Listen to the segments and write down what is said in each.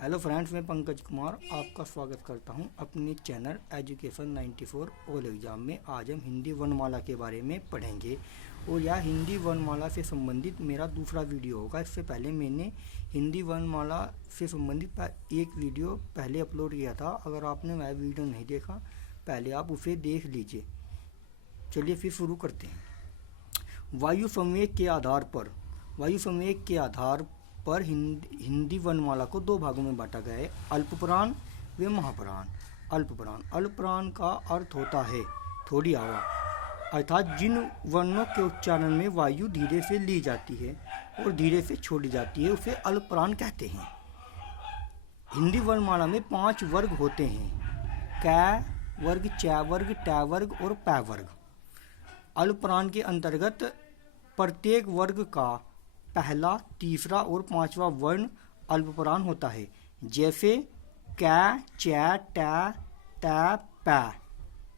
Hello friends, मैं पंकज कुमार आपका स्वागत करता हूं अपने चैनल एजुकेशन 94 ऑल एग्ज़ाम में। आज हम हिंदी वर्णमाला के बारे में पढ़ेंगे और यह हिंदी वर्णमाला से संबंधित मेरा दूसरा वीडियो होगा। इससे पहले मैंने हिंदी वर्णमाला से संबंधित एक वीडियो पहले अपलोड किया था। अगर आपने वह वीडियो नहीं देखा, पहले आप उसे देख लीजिए। चलिए फिर शुरू करते हैं। वायु संवेग के आधार पर हिंदी वर्णमाला को दो भागों में बांटा गया है, अल्पप्राण व महाप्राण। अल्पप्राण का अर्थ होता है थोड़ी हवा, अर्थात जिन वर्णों के उच्चारण में वायु धीरे से ली जाती है और धीरे से छोड़ी जाती है, उसे अल्पप्राण कहते हैं। हिंदी वर्णमाला में 5 वर्ग होते हैं, क वर्ग, च वर्ग, ट वर्ग और प वर्ग। अल्पप्राण के अंतर्गत प्रत्येक वर्ग का पहला, तीसरा और पांचवा वर्ण अल्पप्राण होता है। जैसे क, च, ट, त, प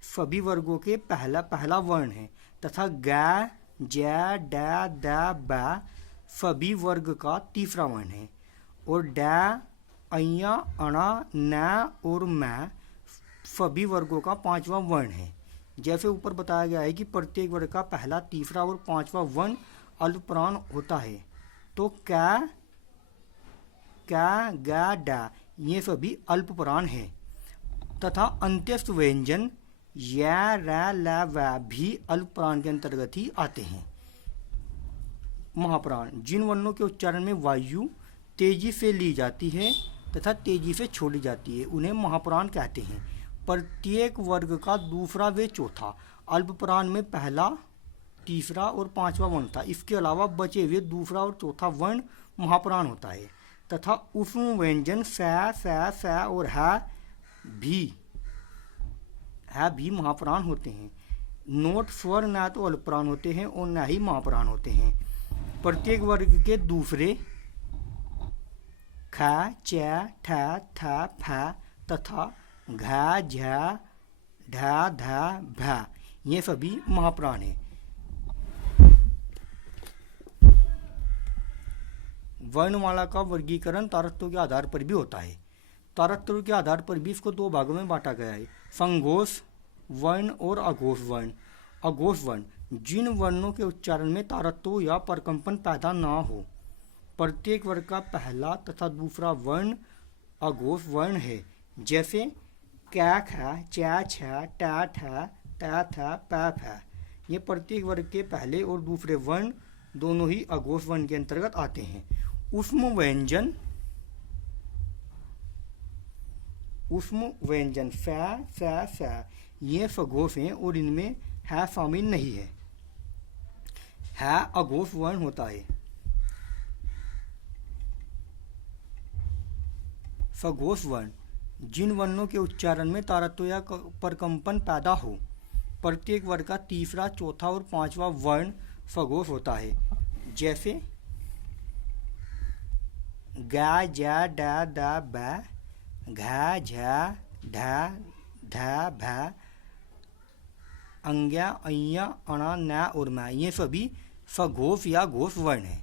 सभी वर्गों के पहला वर्ण है तथा ग, ज, ड, द, ब सभी वर्ग का तीसरा वर्ण है और ड, अ, अण, न और म सभी वर्गों का पांचवा वर्ण है। जैसे ऊपर बताया गया है कि प्रत्येक वर्ग का पहला, तीसरा और पांचवा वर्ण अल्पप्राण होता है। तो क, ग, ड ये सभी अल्पप्राण हैं तथा अंत्यस्थ व्यंजन य, र, ल, व भी अल्पप्राण के अंतर्गत ही आते हैं। महाप्राण जिन वर्णों के उच्चारण में वायु तेजी से ली जाती है तथा तेजी से छोड़ी जाती है, उन्हें महाप्राण कहते हैं। प्रत्येक वर्ग का दूसरा व चौथा अल्पप्राण में पहला, तीसरा और पांचवा वर्ण था। इसके अलावा बचे हुए दूसरा और चौथा वर्ण महाप्राण होता है तथा ऊष्म व्यंजन स और ह भी महाप्राण होते हैं। नोट स्वर न तो अल्पप्राण होते हैं और न ही महाप्राण होते हैं। प्रत्येक वर्ग के दूसरे ख, च, ठ, थ, फ तथा घ, झ, ढ, ध, भ ये सभी महाप्राण हैं। वर्णमाला का वर्गीकरण तारतम्य के आधार पर भी होता है। तारतम्य के आधार पर भी इसको दो भागों में बांटा गया है, संघोष वर्ण और अघोष वर्ण। अघोष वर्ण जिन वर्णों के उच्चारण में तारतम्य या परकंपन पैदा ना हो। प्रत्येक वर्ग का पहला तथा दूसरा वर्ण अघोष वर्ण है। जैसे क, ख, च, छ, ट, ठ, त, थ, प, फ ये प्रत्येक वर्ग के पहले और दूसरे वर्ण दोनों ही अघोष वर्ण के अंतर्गत आते हैं। ऊष्म व्यंजन स ये सघोष हैं और इनमें है शामिल नहीं है। अघोष वर्ण होता है। सघोष वर्ण जिन वर्णों के उच्चारण में तारतम्य या परकंपन पैदा हो। प्रत्येक वर्ग का तीसरा, चौथा और पांचवा वर्ण सघोष होता है। जैसे ग, ज, ड, द, ब, घ, झ, ढ, ध, भ, अंग्या, अय्या, अण, न और म ये सभी सघोष या घोष वर्ण हैं।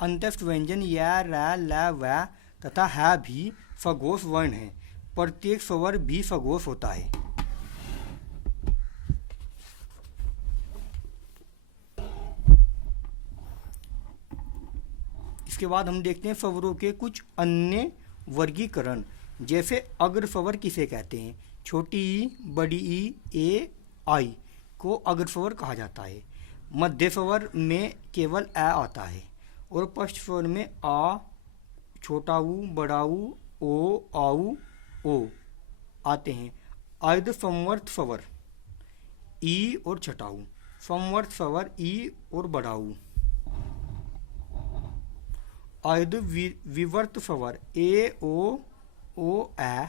अंत्यस्थ व्यंजन य, र, ल, व तथा ह भी सघोष वर्ण है। प्रत्येक स्वर भी सघोष होता है। इसके बाद हम देखते हैं स्वरों के कुछ अन्य वर्गीकरण। जैसे अग्र स्वर किसे कहते हैं? छोटी ई, बड़ी ई, ए, आई को अग्र स्वर कहा जाता है। मध्य स्वर में केवल अ आता है और पश्च स्वर में आ, छोटा ऊ, बड़ा ऊ, ओ, आऊ, ओ आते हैं। अर्ध संवर्त स्वर ई और छठा ऊ, संवर्त स्वर ई और बड़ा ऊ। अर्ध विवर्त स्वर ए, ओ, ए।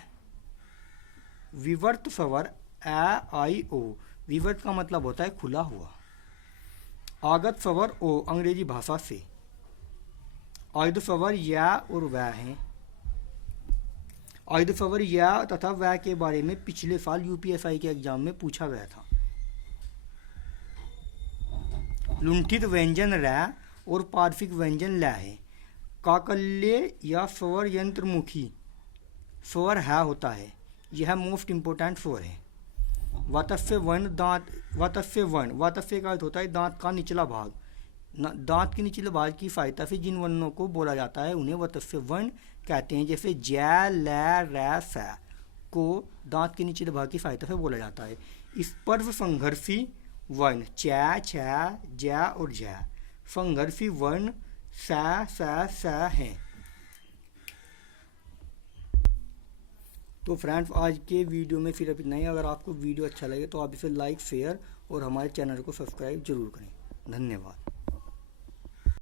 विवर्त स्वर ए, आई, ओ। विवर्त का मतलब होता है खुला हुआ। आगत स्वर ओ अंग्रेजी भाषा से। अर्ध स्वर या और वह हैं। अर्ध स्वर या तथा वह के बारे में पिछले साल यूपीएसआई के एग्जाम में पूछा गया था। लुंठित व्यंजन र और पार्श्विक व्यंजन ल है। काकल्य या स्वर यंत्रमुखी स्वर है होता है, यह मोस्ट इम्पोर्टेंट स्वर है। वातस्य वर्ण दांत, वातस्य का अर्थ होता है दांत का निचला भाग। दांत के निचले भाग की सहायता से जिन वर्णों को बोला जाता है उन्हें वातस्य वर्ण कहते हैं। जैसे ज, ल, र, स को दांत के निचले भाग की सहायता से बोला जाता है। स्पर्श संघर्षी वर्ण च, छ, ज और झ संघर्षी वर्ण स हैं। तो फ्रेंड्स, आज के वीडियो में सिर्फ इतना ही। अगर आपको वीडियो अच्छा लगे तो आप इसे लाइक, शेयर और हमारे चैनल को सब्सक्राइब जरूर करें। धन्यवाद।